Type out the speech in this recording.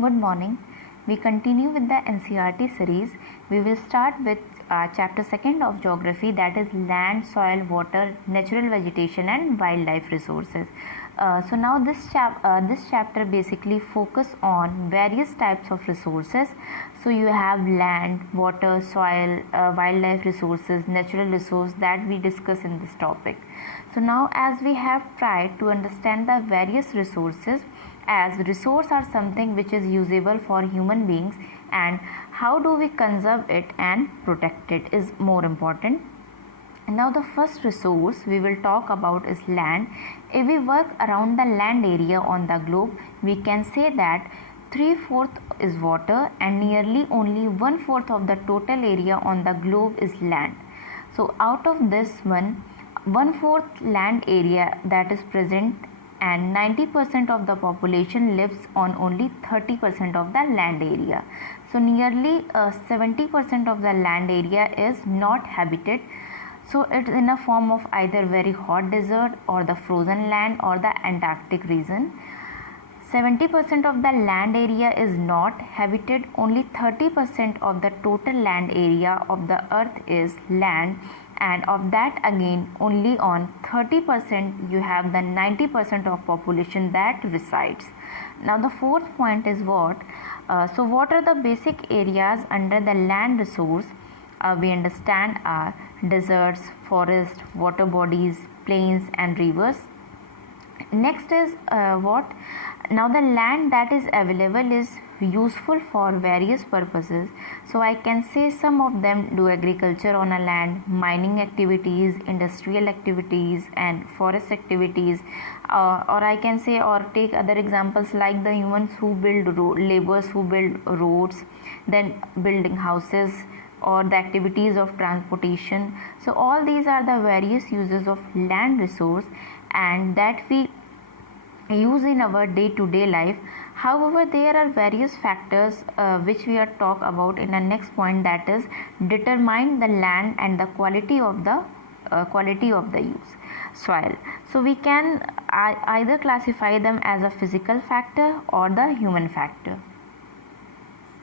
Good morning. We continue with the NCERT series. We will start with chapter 2nd of geography, that is land, soil, water, natural vegetation and wildlife resources. So now this chapter basically focus on various types of resources. So you have land, water, soil, wildlife resources, natural resource that we discuss in this topic. So now as we have tried to understand the various resources, as resource are something which is usable for human beings, and how do we conserve it and protect it is more important. Now the first resource we will talk about is land. If we work around the land area on the globe, we can say that 3/4 is water and nearly only 1/4 of the total area on the globe is land. So out of this 1/4 land area that is present, and 90% of the population lives on only 30% of the land area. So nearly 70% of the land area is not habited. So it's in a form of either very hot desert or the frozen land or the Antarctic region. 70% of the land area is not habited. Only 30% of the total land area of the earth is land, and of that again only on 30% you have the 90% of population that resides. Now the fourth point is what are the basic areas under the land resource? We understand are deserts, forests, water bodies, plains and rivers. Next is now the land that is available is useful for various purposes. So I can say some of them do agriculture on a land, mining activities, industrial activities and forest activities, or I can say or take other examples like the humans who build laborers who build roads, then building houses, or the activities of transportation. So all these are the various uses of land resource and that we use in our day-to-day life. However, there are various factors which we are talk about in the next point, that is determine the land and the quality of the use. Soil. So we can either classify them as a physical factor or the human factor.